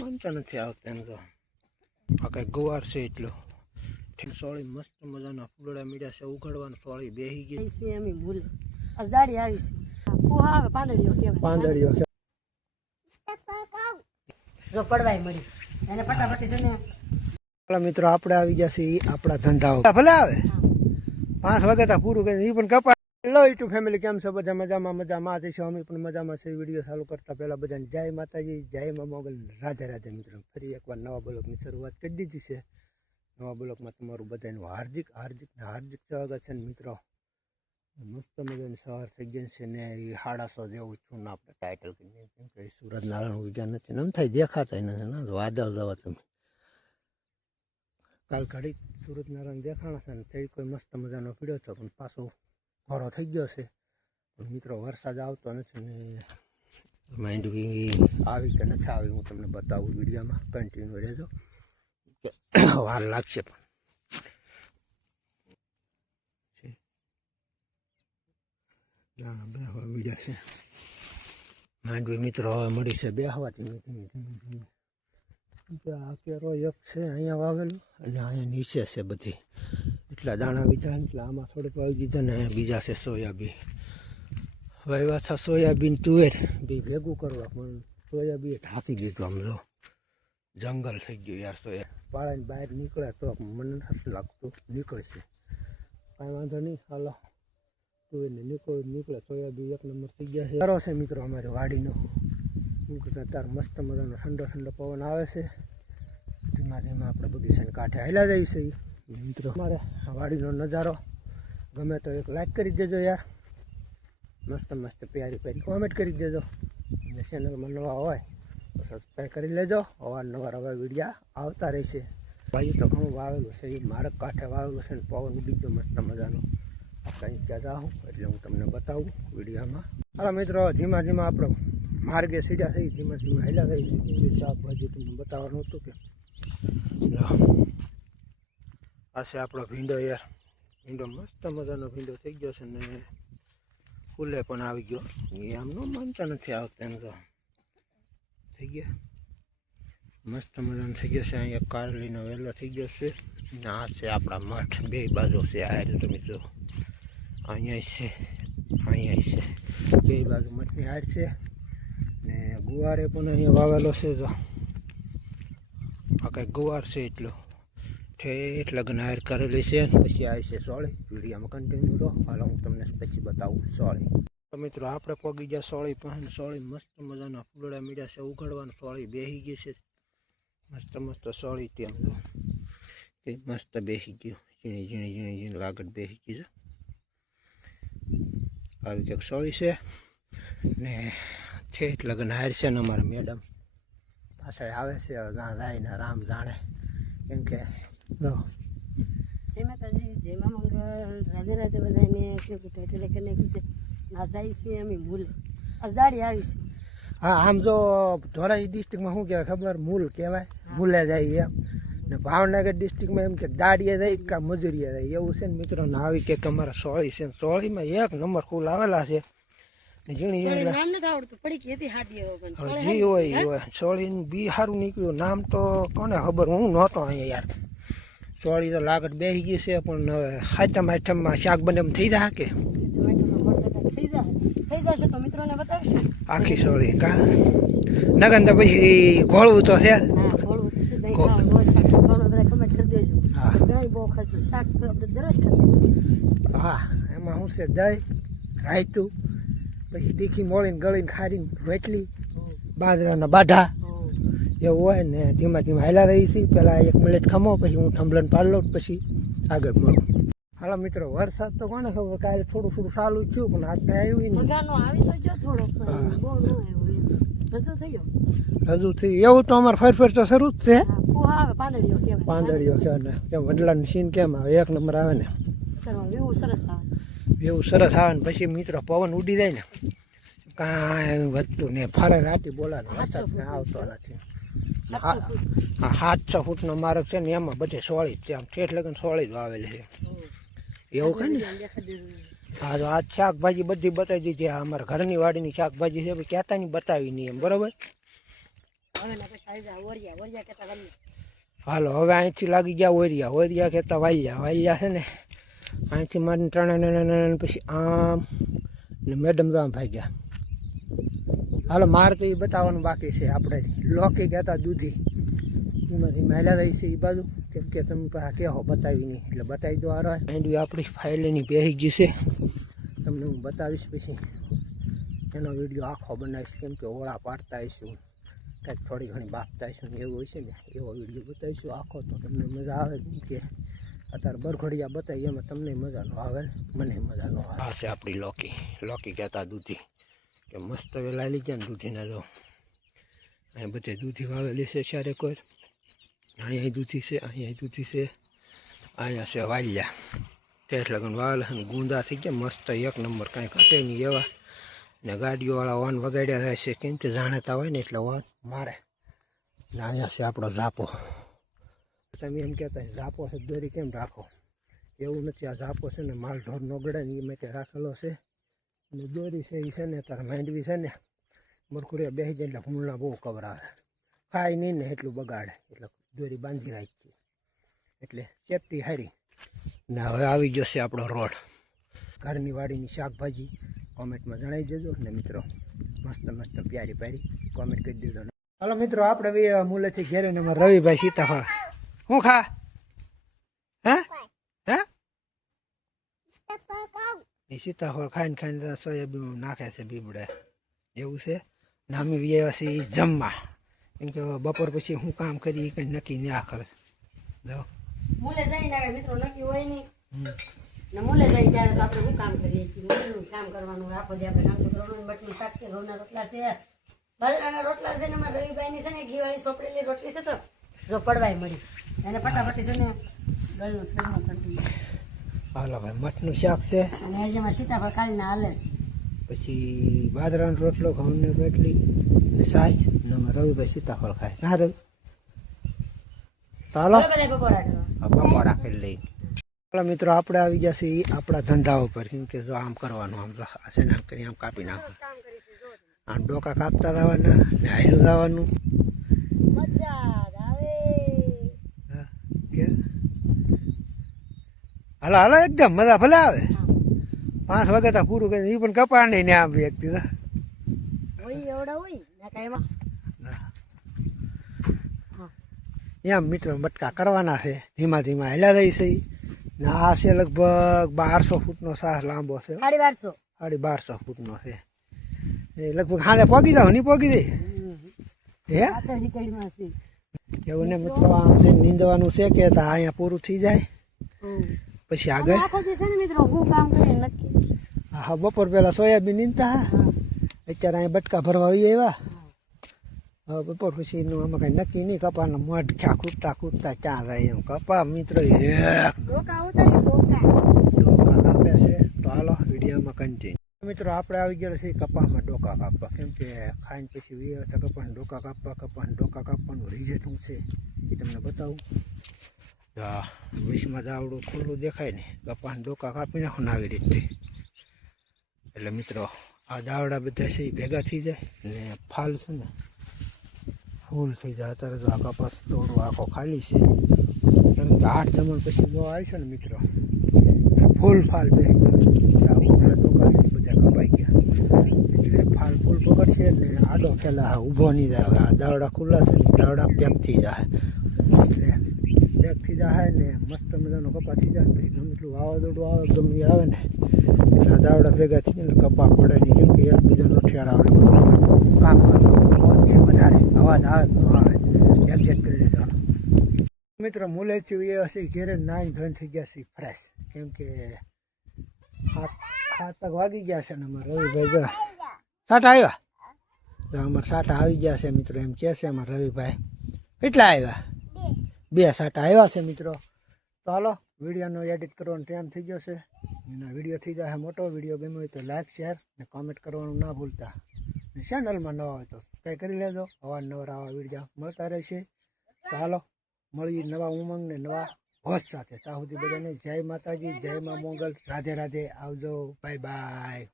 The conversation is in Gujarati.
માનતા નથી આવતા એમ તો આ કઈ ગુવાર છે એટલો સોળી મસ્ત મજાના ફૂલડા મીડા છે ઉઘાડવાનું સોળી બેહી ગઈ છે અમે મૂલ અસદાડી આવી છે કુહા આવે પાંદડીઓ કહેવાય પાંદડીઓ જો પડવાય મળી એને ફટાફટ છે ને મિત્રો આપણે આવી ગયા છીએ આપણા ધંધાઓ ભલે આવે 5 વાગે તો પૂરું કરી એ પણ કપા હેલો યુટ્યુબ ફેમિલી કેમ છો બધા મજામાં જઈશું અમે પણ મજામાં છે વિડીયો ચાલુ કરતા પહેલા બધાને જય માતાજી જય મા મોગલ રાધે રાધે મિત્રો ફરી એકવાર નવા બ્લોગની શરૂઆત કરી દીધી છે નવા બ્લોગમાં તમારું બધાનું હાર્દિક સ્વાગત છે મિત્રો મસ્ત મજાની સવાર થઈ ગઈ છે ને એ 1:30 જેવું છું ને આપણે ટાઇટલ કરીને કેમ કે સુરત નારાયણ વિજ્ઞાન નથી ને એમ થાય દેખાતા નથી ને વાદળ જવા તમે કાલ ઘડી સુરત નારાયણ દેખાણા છે ને તે કોઈ મસ્ત મજાનો પીડ્યો હતો પણ પાછો ઘોરો થઈ ગયો છે મિત્રો વરસાદ આવતો નથી ને માંડવી આવી કે નથી આવી હું તમને બતાવું વિડીયોમાં કન્ટિન્યુ રહેજો વાર લાગશે પણ બેહવા મીડ્યા છે માંડવી મિત્રો હવે મળી છે બેહવા ધીમે આ કેરો એક છે અહીંયા વાવેલું અને અહીંયા નીચે છે બધી એટલા દાણા બીજા એટલે આમાં થોડીક વાવી દીધા ને બીજા છે સોયાબીન વાવ્યા હતા સોયાબીન તુવેર બી ભેગું કરવા પણ સોયાબીન ઢાંકી દીધું આમ જો જંગલ થઈ ગયું યાર સોયા પાળાની બહાર નીકળે તો મને નથી લાગતું નીકળશે કાંઈ વાંધો નહીં હાલો તુવેરને નીકળે સોયાબીન એક નંબર થઈ ગયા છે સારો છે મિત્રો અમારી વાડીનો અત્યારે મસ્ત મજાનો ઠંડો પવન આવે છે ધીમા આપણે બગીચાને કાંઠે હાલ્યા જઈએ છીએ મિત્રો અમારે વાડીનો નજારો ગમે તો એક લાઈક કરી દેજો યાર મસ્ત પ્યારી કોમેન્ટ કરી દેજો અને ચેનલમાં નવા હોય તો સબસ્ક્રાઈબ કરી લેજો અવારનવાર હવે વિડીયા આવતા રહેશે ભાઈ તો ઘણું વાવેલું છે એ મારે કાંઠે વાવેલું છે ને પવન ઉડી ગયો મસ્ત મજાનો કંઈ ત્યાં જાઉં એટલે હું તમને બતાવું વિડીયામાં હાલો મિત્રો ધીમા આપણે માર્ગે સીધા થઈ ધીમા હેલા થઈ શાકભાજી તમને બતાવવાનું હતું કે આ છે આપણો ભીંડો યાર ભીંડો મસ્ત મજાનો ભીંડો થઈ ગયો છે ને ફૂલે પણ આવી ગયો એ આમનો માનતા નથી આવતા એમ તો થઈ ગયા મસ્ત મજાનો થઈ ગયો છે અહીંયા કારલીનો વેલો થઈ ગયો છે આ છે આપણા મઠ બે બાજુ છે આ તમે જો અહીંયા છે બે બાજુ મઠની હાર છે ને ગુવારે પણ અહીંયા વાવેલો છે તો આ કંઈક ગુવાર છે એટલો ઠેઠ લગ્ન હાર કરેલી છે પછી આવી છે સોળી વિડીયોમાં કન્ટિન્યુ રહો હાલો હું તમને પછી બતાવું સોળી તો મિત્રો આપણે પગી ગયા સોળી પાસે સોળી મસ્ત મજાના ફૂલડા મીડા છે ઉઘાડવાનું સોળી બેસી ગઈ છે મસ્ત સોળી ત્યાં જો મસ્ત બેસી ગયું ઝીણી લાગત બેસી ગઈ છે આવી કંઈક સોળી છે ને ઠેઠ લગ્ન હાર છે ને અમારા મેડમ પાછળ આવે છે ગાં લાઈને રામ જાણે કેમ કે જય માતાજી જય મા મંગળ રાધે રાધે બધાને કેવું ટાઈટલ કરી નાખ્યું છે ના જાય છે અમે મૂલ અસદાડી આવી છે હા આમ જો ધોરાજી ડિસ્ટ્રિક્ટમાં શું કહેવાય ખબર મૂલ કહેવાય મૂલે જાય એમ ને ભાવનગર ડિસ્ટ્રિક્ટમાં એમ કે દાડીએ જાય કાં મજૂરીએ જાય એવું છે ને મિત્રો ને આવી કે અમારા સોળી છે સોળીમાં એક નંબર ફૂલ આવેલા છે જી હોય સોળીનું બી સારું નીકળ્યું નામ તો કોને ખબર હું નહોતો અહીંયા યાર સોળી તો લાગત બેસી ગઈ છે પણ હવે આઈટમમાં શાક બને થઈ જાય કે આખી સોળી કા નગન તો પછી ઘોળવું તો છે હા એમાં શું છે દહીં રાયતું પછી તીખી મોળીને ગળીને ખારીને રોટલી બાજરાના બાઢા એવું હોય ને ધીમા હાલા રહી છે પહેલાં 1 મિનિટ ખમો પછી હું થંભલન પાડી લઉં પછી આગળ મળું હાલો મિત્રો વરસાદ તો કોને ખબર કાલે થોડું ચાલુ થયું પણ આજ આવ્યું નહીં હજુ થયું એવું તો અમારે ફેર તો શરૂ જ છે પાંદડીઓ કે ને કેમ વડલાની સીન કેમ આવે 1 નંબર આવે ને એવું સરસ આવે ને પછી મિત્રો પવન ઉડી જાય ને કાંઈ વધતું ને ફરે રાતી બોલાને વરસાદ આવતો નથી 700 ફૂટનો માર્ગ છે ને એમાં બધે સોળી જ છે આમ ઠેઠ લગન સોળી જ વાવેલી છે એવું કે ને હા તો આ શાકભાજી બધી બતાવી દીધી અમારા ઘરની વાડીની શાકભાજી છે કહેતા નહીં બતાવી નહીં એમ બરાબર હવે ને પછી આવી જાય ઓરિયા કહેતા વાલ્યા. હાલો હવે અહીંથી લાગી ગયા ઓરિયા કહેતા વાલ્યા છે ને અહીંથી મારી ત્રણ પછી આમ ને મેડમ તો આમ ભાઈ ગયા. હાલો મારે તો એ બતાવવાનું બાકી છે. આપણે લોકી કહેતા દૂધી એમાંથી મહિલા રહી છે એ બાજુ, કેમ કે તમે પાસે કહેવો બતાવી નહીં એટલે બતાવી દો. આ રહે આપણી ફાઇલની બેસી ગઈ છે, તમને હું બતાવીશ પછી એનો વિડીયો આખો બનાવીશ, કેમ કે ઓળા પાડતા આવીશું કંઈક થોડી ઘણી બાફતા આવીશું એવું હોય છે ને, એવો વિડીયો બતાવીશું આખો તો તમને મજા આવે. કેમ કે અત્યારે બરઘોડિયા બતાવી એમાં તમને મજા ન આવે, મને મજા ન આવે. આ છે આપણી લોકી કહેતા દૂધી, કે મસ્ત વેલા લઈ જાય ને દૂધીને. જો અહીં બધે દૂધી વાવેલી છે ચારે કોઈ, અહીંયા દૂધી છે, અહીંયા દૂધી છે, અહીંયા છે વાલિયા. ટેસ્ટ લગન વાવેલા અને ગુંદા થઈ ગયા મસ્ત એક નંબર, કાંઈ ઘટે નહીં એવા. ને ગાડીઓવાળા વાન વગાડ્યા થાય છે, કેમ કે જાણતા હોય ને એટલે વાન મારે. ને અહીંયા છે આપણો ઝાપો. તમે એમ કહેતા ઝાપો છે દોરી કેમ રાખો, એવું નથી. આ ઝાપો છે ને માલ ઢોર નો ગળે ને એ માટે રાખેલો છે. અને દોરી છે એ છે ને તારે માંડવી છે ને મરખુરિયા બેસી જાય એટલે ભૂંગળા બહુ કવરાવે, ખાય નહીં ને એટલું બગાડે, એટલે દોરી બાંધી રાખી એટલે સેફટી હારી. ને હવે આવી જશે આપણો રોડ. ઘરની વાડીની શાકભાજી કોમેન્ટમાં જણાવી દેજો ને મિત્રો, મસ્ત પ્યારી કોમેન્ટ કરી દેજો. હાલો મિત્રો, આપણે મૂલેથી ઘેરે ને અમારા રવિભાઈ સીતાફળ શું ખા હે એ સીતાફળ ખાઈને સોયાબીન નાખે છે બીબડે એવું છે. ને અમે આવ્યા છીએ જમવા, કેમ કે બપોર પછી હું કામ કરી કંઈ નક્કી ના કરે. જો મૂલે જઈને આવે મિત્રો, નક્કી હોય નહીં ને મૂલે જાય ત્યારે તો આપણે શું કામ કરીએ છીએ, મૂલેનું કામ કરવાનું હોય આખો દી આપણે કામ તો કરવાનું. બટનું શાક છે, ઘઉંના રોટલા છે, બાજરાના રોટલા છે ને અમારા રવિભાઈની છે ને ઘીવાળી સોપડેલી રોટલી છે, તો જો પડવાય મળી એને ફટાફટી છે ને ગળનું સ્વરનું કરતી. હાલો ભાઈ, મઠનું શાક છે અને આજે અમારે સીતાફળ કાઢીને હાલે છે. પછી બાજરાનો રોટલો, ઘઉંની રોટલી ને છાશ ને અમારા રવિભાઈ સીતાફળ ખાય. ના રવિ તો હાલો બધા બપોરા કરવા બપોરા કરી લઈ. ચાલો મિત્રો, આપણે આવી ગયા છીએ આપણા ધંધા ઉપર, કેમ કે જો આમ કરવાનું, આમ જો આશે ને આમ કરી આમ કાપી નાખો, આમ ડોકા કાપતા જવાના ને હાયલું જવાનું. મજા આવે કે હાલો એકદમ મજા ભલે આવે. 5 વાગે તો પૂરું કરી એ પણ કપા નહીં ને આમ વ્યક્તિ હોય એવડા હોય ને કાંઈ એમ મિત્રો બટકા કરવાના છે, ધીમા હેલા રહી છે. ને આ છે લગભગ 1200 ફૂટનો સાહ લાંબો છે, 1250 ફૂટનો છે. એ લગભગ હાથે પોગી જાવ નહીં પોગી દે હે એવું ને મિત્રો. આમ છે નીંદવાનું છે કે અહીંયા પૂરું થઈ જાય પછી આગળ. હા બપોર પહેલા સોયાબીન નીંદતા, અત્યારે અહીંયા બટકા ભરવા આવી આવ્યા. હવે બપોર પછી આમાં કઈ નક્કી નહીં, કપાના મઢ ખ્યા ખૂટતા ક્યાં જાય એમ. કપા મિત્રો ડોકા કાપે છે. તો હાલો વિડીયોમાં કન્ટિન્યુ. મિત્રો આપણે આવી ગયા છીએ કપામાં ડોકા કાપવા, કેમ કે ખાઈને પછી વીએ તો કપાને ડોકા કાપવાનું રીઝટ શું છે એ તમને બતાવું. વિશમાં દાવડું ખુલ્લું દેખાય ને, કપાને ડોકા કાપી નાખો ને આવી રીતે. એટલે મિત્રો આ દાવડા બધા છે એ ભેગા થઈ જાય ને ફાલ છે ને ફૂલ થઈ જાય. અત્યારે તો આ કપાસ તોડવો આખો ખાલી છે, કારણ કે 8 જમણ પછી જો આવશે ને મિત્રો ફૂલ ફાલ બેસી ગયો. ડોકા છે બધા કપાઈ ગયા એટલે ફાલ ફૂલ પકડશે ને આડો ફેલા ઊભો નહીં જાય. આ દાવડા ખુલ્લા છે ને દાવડા પેક થઈ જાય, એટલે પેક થઈ જાય ને મસ્ત મજાનો કપા થઈ જાય. પછી ગમે એટલું વાવાઝોડું આવે ગમે આવે ને એટલે આ દાવડા ભેગા થઈ જાય ને કપા પડે નહીં, કેમ કે એકબીજાનો ઠેડા આવડે કામ કરવાનું છે વધારે અવાજ આવે ન આવે એડજસ્ટ કરી લેજો. મિત્રો મૂલેથી એ હશે ઘેરે નાઈ ધોઈને થઈ ગયા છે ફ્રેશ, કેમ કે 7 વાગી ગયા છે ને અમારા રવિભાઈ જો સાટા આવ્યા. અમારા સાટા આવી ગયા છે મિત્રો, એમ કહે છે અમારા રવિભાઈ. કેટલા આવ્યા? 2 સાટા આવ્યા છે મિત્રો. તો હાલો વિડીયોનો એડિટ કરવાનો ટાઈમ થઈ ગયો છે. એના વિડીયો થઈ જાય મોટો. વિડીયો ગમ્યો હોય તો લાઈક શેર ને કોમેન્ટ કરવાનું ના ભૂલતા. ચેનલમાં નવા હોય તો સબસ્ક્રાઈબ કરી લેજો. અવારનવાર આવા વિડીયો મળતા રહેશે. તો હાલો મળીએ નવા ઉમંગ ને નવા હોશ સાથે. ત્યાં સુધી બધાને જય માતાજી, જય મા મોગલ, રાધે રાધે, આવજો, બાય બાય.